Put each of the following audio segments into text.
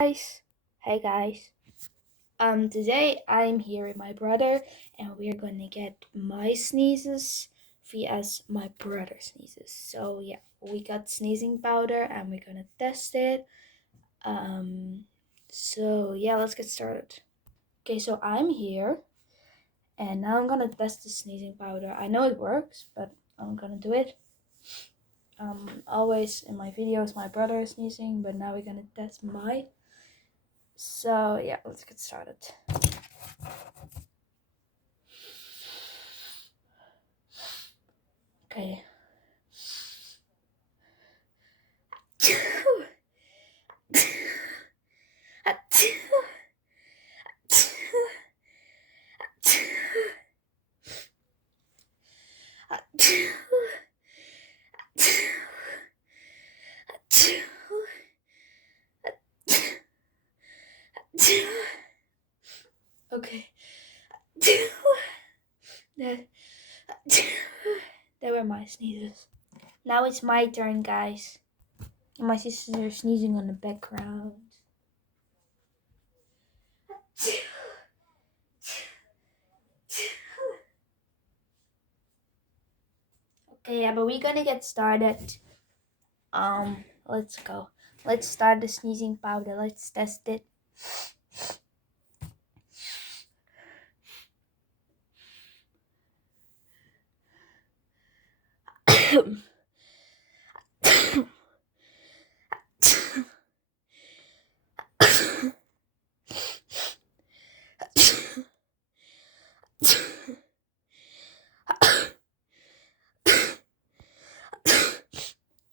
Guys, hey guys. Today I'm here with my brother, and we're gonna get my sneezes vs my brother's sneezes. So yeah, we got sneezing powder, and we're gonna test it. So yeah, let's get started. Okay, so I'm here, and now I'm gonna test the sneezing powder. I know it works, but I'm gonna do it. Always in my videos, my brother is sneezing, but now we're gonna test mine. So yeah, let's get started. Okay. Okay. That, that were my sneezes. Now it's my turn, guys. My sisters are sneezing on the background. Okay, yeah, but we're gonna get started. Let's go. Let's start the sneezing powder. Let's test it.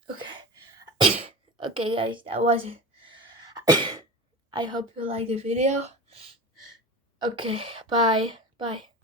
Okay. Okay, guys, that was it. I hope you liked the video. Okay, bye. Bye.